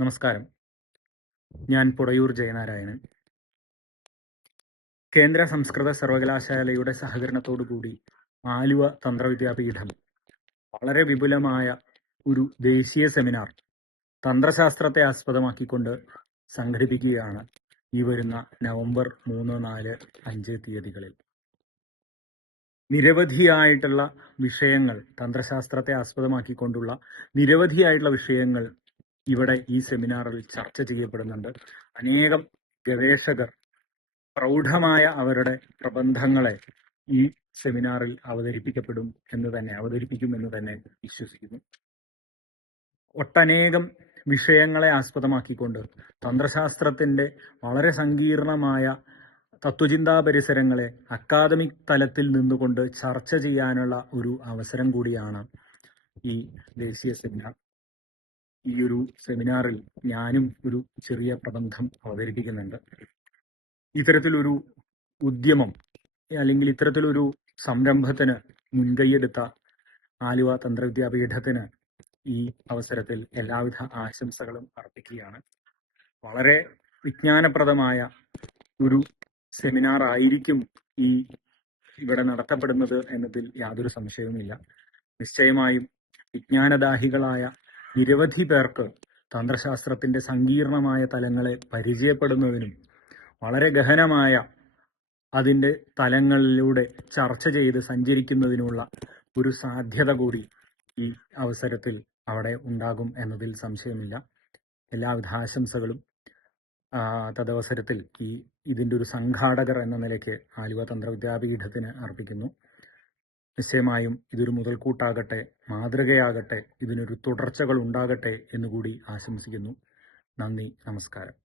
നമസ്കാരം. ഞാൻ പുടയൂർ ജയനാരായണൻ. കേന്ദ്ര സംസ്കൃത സർവകലാശാലയുടെ സഹകരണത്തോടുകൂടി ആലുവ തന്ത്രവിദ്യാപീഠം വളരെ വിപുലമായ ഒരു ദേശീയ സെമിനാർ തന്ത്രശാസ്ത്രത്തെ ആസ്പദമാക്കിക്കൊണ്ട് സംഘടിപ്പിക്കുകയാണ് ഈ വരുന്ന നവംബർ 3, 4, 5 തീയതികളിൽ. നിരവധിയായിട്ടുള്ള വിഷയങ്ങൾ, തന്ത്രശാസ്ത്രത്തെ ആസ്പദമാക്കിക്കൊണ്ടുള്ള നിരവധിയായിട്ടുള്ള വിഷയങ്ങൾ ഇവിടെ ഈ സെമിനാറിൽ ചർച്ച ചെയ്യപ്പെടുന്നുണ്ട്. അനേകം ഗവേഷകർ പ്രൗഢമായ അവരുടെ പ്രബന്ധങ്ങളെ ഈ സെമിനാറിൽ അവതരിപ്പിക്കും എന്ന് തന്നെ വിശ്വസിക്കുന്നു. ഒട്ടനേകം വിഷയങ്ങളെ ആസ്പദമാക്കിക്കൊണ്ട് തന്ത്രശാസ്ത്രത്തിന്റെ വളരെ സങ്കീർണമായ തത്വചിന്താ പരിസരങ്ങളെ അക്കാദമിക് തലത്തിൽ നിന്നുകൊണ്ട് ചർച്ച ചെയ്യാനുള്ള ഒരു അവസരം കൂടിയാണ് ഈ ദേശീയ സെമിനാർ. ഈ ഒരു സെമിനാറിൽ ഞാനും ഒരു ചെറിയ പ്രബന്ധം അവതരിപ്പിക്കുന്നുണ്ട്. ഇത്തരത്തിലൊരു ഉദ്യമം അല്ലെങ്കിൽ ഇത്തരത്തിലൊരു സംരംഭത്തിന് മുൻകൈയെടുത്ത ആലുവ തന്ത്രവിദ്യാപീഠത്തിന് ഈ അവസരത്തിൽ എല്ലാവിധ ആശംസകളും അർപ്പിക്കുകയാണ്. വളരെ വിജ്ഞാനപ്രദമായ ഒരു സെമിനാർ ആയിരിക്കും ഇവിടെ നടത്തപ്പെടുന്നത് എന്നതിൽ യാതൊരു സംശയവുമില്ല. നിശ്ചയമായും വിജ്ഞാനദാഹികളായ നിരവധി പേർക്ക് തന്ത്രശാസ്ത്രത്തിന്റെ സങ്കീർണമായ തലങ്ങളെ പരിചയപ്പെടുന്നതിനും വളരെ ഗഹനമായ അതിന്റെ തലങ്ങളിലൂടെ ചർച്ച ചെയ്ത് സഞ്ചരിക്കുന്നതിനുള്ള ഒരു സാധ്യത കൂടി ഈ അവസരത്തിൽ അവിടെ ഉണ്ടാകും എന്നതിൽ സംശയമില്ല. എല്ലാവിധ ആശംസകളും തദവസരത്തിൽ ഇതിന്റെ ഒരു സംഘാടകർ എന്ന നിലയ്ക്ക് ആലുവ തന്ത്രവിദ്യാപീഠത്തിന് അർപ്പിക്കുന്നു. നിശ്ചയമായും ഇതൊരു മുതൽക്കൂട്ടാകട്ടെ, മാതൃകയാകട്ടെ, ഇതിനൊരു തുടർച്ചകൾ ഉണ്ടാകട്ടെ എന്നുകൂടി ആശംസിക്കുന്നു. നന്ദി, നമസ്കാരം.